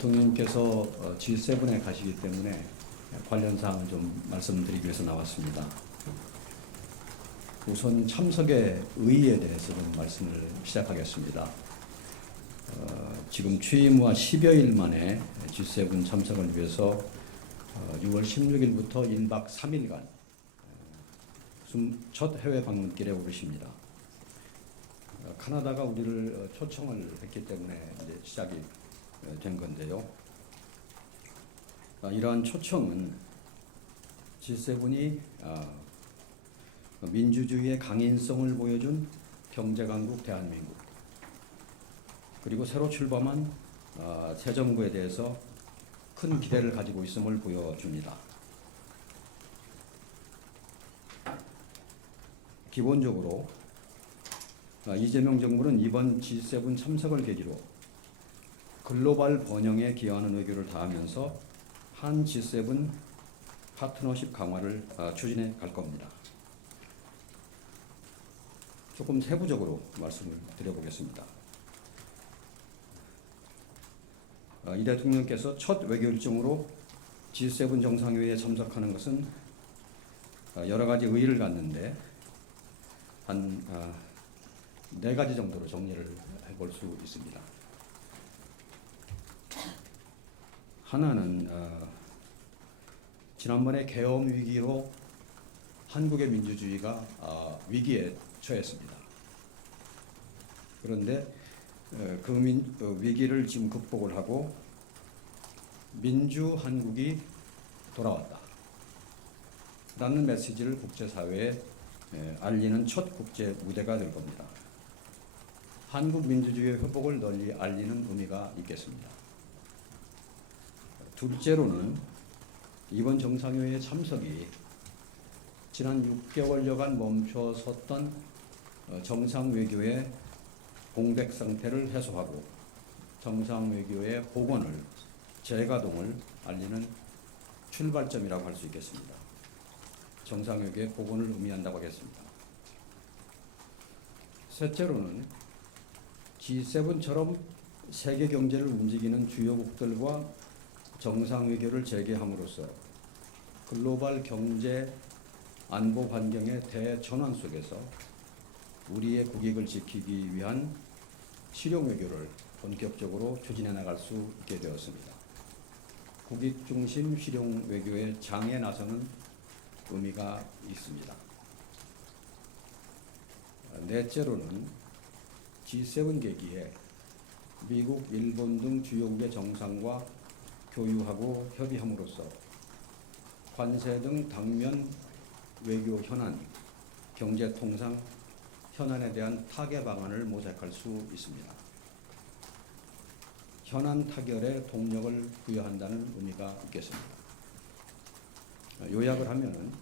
대통령님께서 G7에 가시기 때문에 관련 사항을 좀 말씀드리기 위해서 나왔습니다. 우선 참석의 의의에 대해서 좀 말씀을 시작하겠습니다. 지금 취임 후 10여일 만에 G7 참석을 위해서 6월 16일부터 1박 3일간 첫 해외 방문길에 오르십니다. 카나다가 우리를 초청을 했기 때문에 이제 시작이 된 건데요. 이러한 초청은 G7이 민주주의의 강인성을 보여준 경제강국 대한민국, 그리고 새로 출범한 새 정부에 대해서 큰 기대를 가지고 있음을 보여줍니다. 기본적으로 이재명 정부는 이번 G7 참석을 계기로 글로벌 번영에 기여하는 의교를 다하면서 한 G7 파트너십 강화를 추진해 갈 겁니다. 조금 세부적으로 말씀을 드려보겠습니다. 이 대통령께서 첫 외교 일정으로 G7 정상회의에 참석하는 것은 여러 가지 의의를 갖는데 한 4가지 정도로 정리를 해볼 수 있습니다. 하나는 지난번에 계엄 위기로 한국의 민주주의가 위기에 처했습니다. 그런데 그 위기를 지금 극복을 하고 민주 한국이 돌아왔다 라는 메시지를 국제사회에 알리는 첫 국제 무대가 될 겁니다. 한국 민주주의의 회복을 널리 알리는 의미가 있겠습니다. 둘째로는 이번 정상회의 참석이 지난 6개월여간 멈춰섰던 정상외교의 공백 상태를 해소하고 정상외교의 복원을, 재가동을 알리는 출발점이라고 할 수 있겠습니다. 정상외교의 복원을 의미한다고 하겠습니다. 셋째로는 G7처럼 세계 경제를 움직이는 주요국들과 정상외교를 재개함으로써 글로벌 경제 안보 환경의 대전환 속에서 우리의 국익을 지키기 위한 실용외교를 본격적으로 추진해 나갈 수 있게 되었습니다. 국익 중심 실용외교의 장에 나서는 의미가 있습니다. 넷째로는 G7 계기에 미국, 일본 등 주요국의 정상과 교유하고 협의함으로써 관세 등 당면 외교 현안, 경제 통상 현안에 대한 타개 방안을 모색할 수 있습니다. 현안 타결에 동력을 부여한다는 의미가 있겠습니다. 요약을 하면은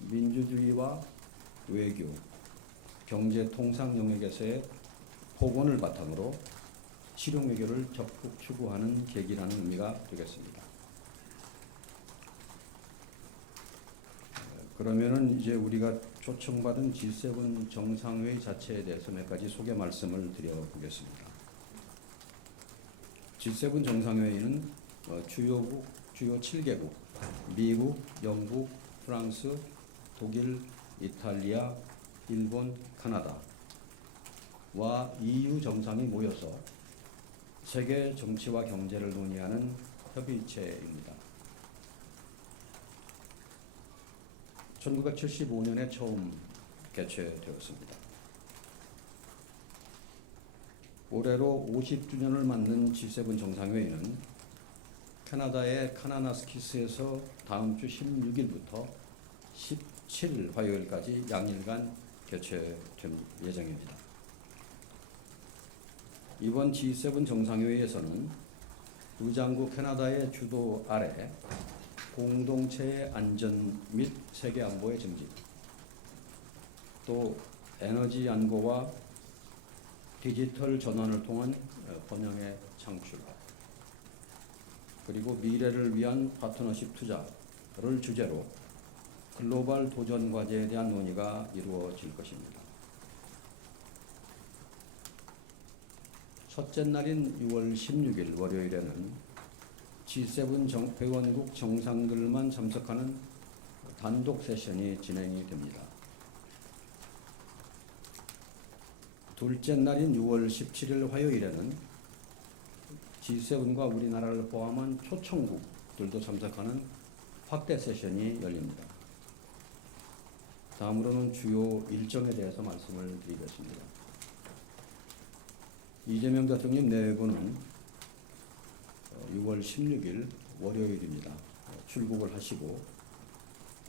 민주주의와 외교, 경제 통상 영역에서의 복원을 바탕으로 실용 외교를 적극 추구하는 계기라는 의미가 되겠습니다. 그러면은 이제 우리가 초청받은 G7 정상회의 자체에 대해서 몇 가지 소개 말씀을 드려보겠습니다. G7 정상회의는 주요 7개국, 미국, 영국, 프랑스, 독일, 이탈리아, 일본, 카나다와 EU 정상이 모여서 세계 정치와 경제를 논의하는 협의체입니다. 1975년에 처음 개최되었습니다. 올해로 50주년을 맞는 G7 정상회의는 캐나다의 카나나스키스에서 다음 주 16일부터 17일 화요일까지 양일간 개최될 예정입니다. 이번 G7 정상회의에서는 의장국 캐나다의 주도 아래 공동체의 안전 및 세계 안보의 증진, 또 에너지 안보와 디지털 전환을 통한 번영의 창출, 그리고 미래를 위한 파트너십 투자를 주제로 글로벌 도전 과제에 대한 논의가 이루어질 것입니다. 첫째 날인 6월 16일 월요일에는 G7 회원국 정상들만 참석하는 단독 세션이 진행이 됩니다. 둘째 날인 6월 17일 화요일에는 G7과 우리나라를 포함한 초청국들도 참석하는 확대 세션이 열립니다. 다음으로는 주요 일정에 대해서 말씀을 드리겠습니다. 이재명 대통령 내부는 6월 16일 월요일입니다. 출국을 하시고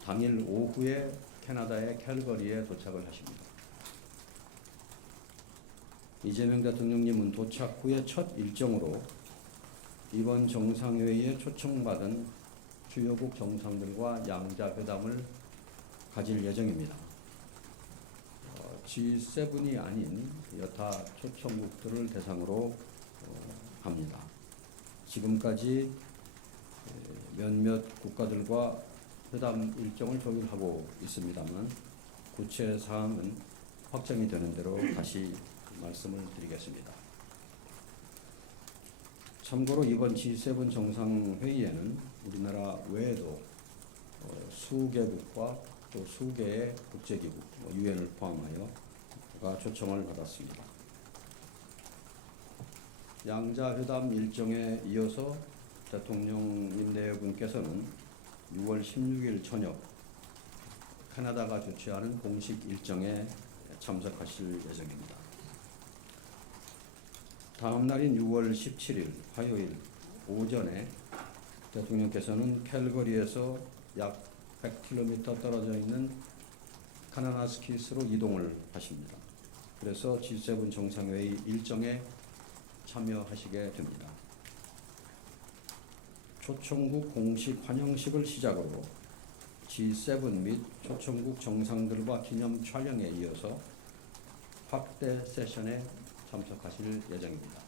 당일 오후에 캐나다의 캘거리에 도착을 하십니다. 이재명 대통령님은 도착 후에 첫 일정으로 이번 정상회의에 초청받은 주요국 정상들과 양자회담을 가질 예정입니다. G7이 아닌 여타 초청국들을 대상으로 합니다. 지금까지 몇몇 국가들과 회담 일정을 조율하고 있습니다만 구체 사항은 확정이 되는 대로 다시 말씀을 드리겠습니다. 참고로 이번 G7 정상회의에는 우리나라 외에도 수개국과 또 수개의 국제기구, 유엔을 포함하여가 초청을 받았습니다. 양자회담 일정에 이어서 대통령님 내분께서는 6월 16일 저녁 캐나다가 주최하는 공식 일정에 참석하실 예정입니다. 다음 날인 6월 17일 화요일 오전에 대통령께서는 캘거리에서 약 100km 떨어져 있는 카나나스키스로 이동을 하십니다. 그래서 G7 정상회의 일정에 참여하시게 됩니다. 초청국 공식 환영식을 시작으로 G7 및 초청국 정상들과 기념 촬영에 이어서 확대 세션에 참석하실 예정입니다.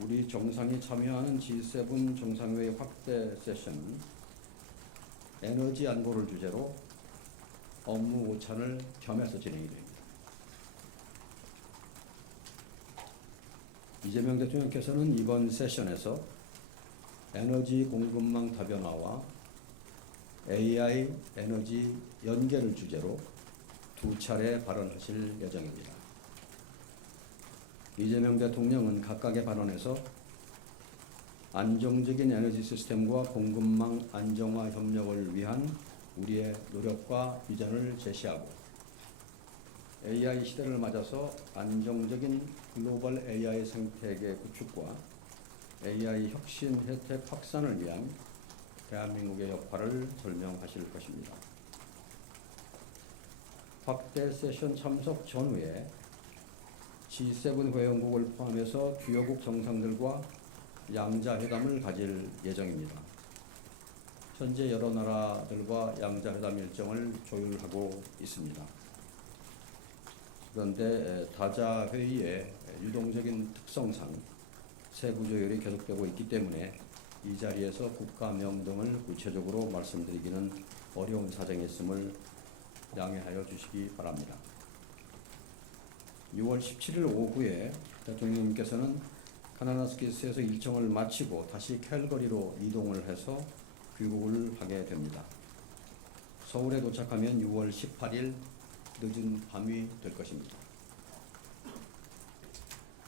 우리 정상이 참여하는 G7 정상회의 확대 세션은 에너지 안보를 주제로 업무 오찬을 겸해서 진행이 됩니다. 이재명 대통령께서는 이번 세션에서 에너지 공급망 다변화와 AI 에너지 연계를 주제로 두 차례 발언하실 예정입니다. 이재명 대통령은 각각의 발언에서 안정적인 에너지 시스템과 공급망 안정화 협력을 위한 우리의 노력과 비전을 제시하고 AI 시대를 맞아서 안정적인 글로벌 AI 생태계 구축과 AI 혁신 혜택 확산을 위한 대한민국의 역할을 설명하실 것입니다. 확대 세션 참석 전후에 G7 회원국을 포함해서 주요국 정상들과 양자회담을 가질 예정입니다. 현재 여러 나라들과 양자회담 일정을 조율하고 있습니다. 그런데 다자회의의 유동적인 특성상 세부 조율이 계속되고 있기 때문에 이 자리에서 국가명 등을 구체적으로 말씀드리기는 어려운 사정이 있음을 양해하여 주시기 바랍니다. 6월 17일 오후에 대통령님께서는 카나나스키스에서 일정을 마치고 다시 캘거리로 이동을 해서 귀국을 하게 됩니다. 서울에 도착하면 6월 18일 늦은 밤이 될 것입니다.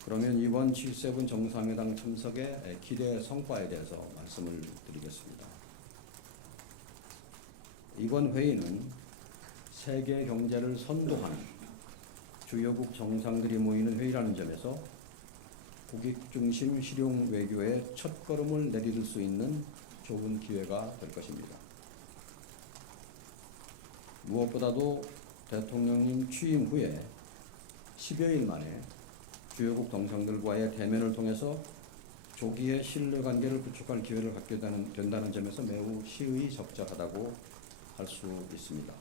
그러면 이번 G7 정상회담 참석의 기대 성과에 대해서 말씀을 드리겠습니다. 이번 회의는 세계 경제를 선도하는 주요국 정상들이 모이는 회의라는 점에서 국익 중심 실용 외교의 첫걸음을 내디딜 수 있는 좋은 기회가 될 것입니다. 무엇보다도 대통령님 취임 후에 10여일 만에 주요국 정상들과의 대면을 통해서 조기에 신뢰관계를 구축할 기회를 갖게 된다는 점에서 매우 시의적절하다고 할 수 있습니다.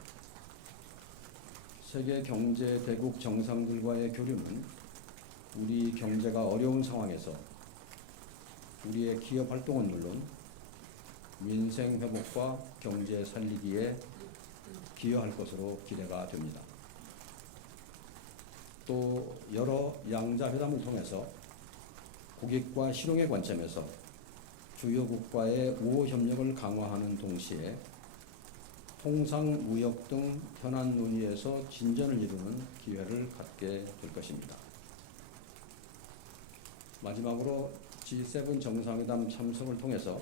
세계 경제 대국 정상들과의 교류는 우리 경제가 어려운 상황에서 우리의 기업 활동은 물론 민생 회복과 경제 살리기에 기여할 것으로 기대가 됩니다. 또 여러 양자회담을 통해서 국익과 실용의 관점에서 주요 국가의 우호 협력을 강화하는 동시에 통상, 무역 등 현안 논의에서 진전을 이루는 기회를 갖게 될 것입니다. 마지막으로 G7 정상회담 참석을 통해서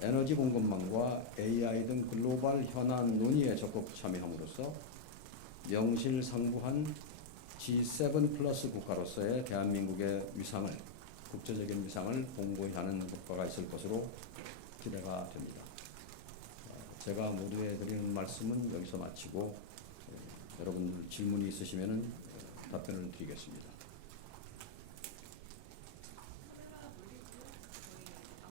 에너지 공급망과 AI 등 글로벌 현안 논의에 적극 참여함으로써 명실상부한 G7 플러스 국가로서의 대한민국의 위상을, 국제적인 위상을 공고히 하는 효과가 있을 것으로 기대가 됩니다. 제가 모두에 드리는 말씀은 여기서 마치고 여러분들 질문이 있으시면 답변을 드리겠습니다.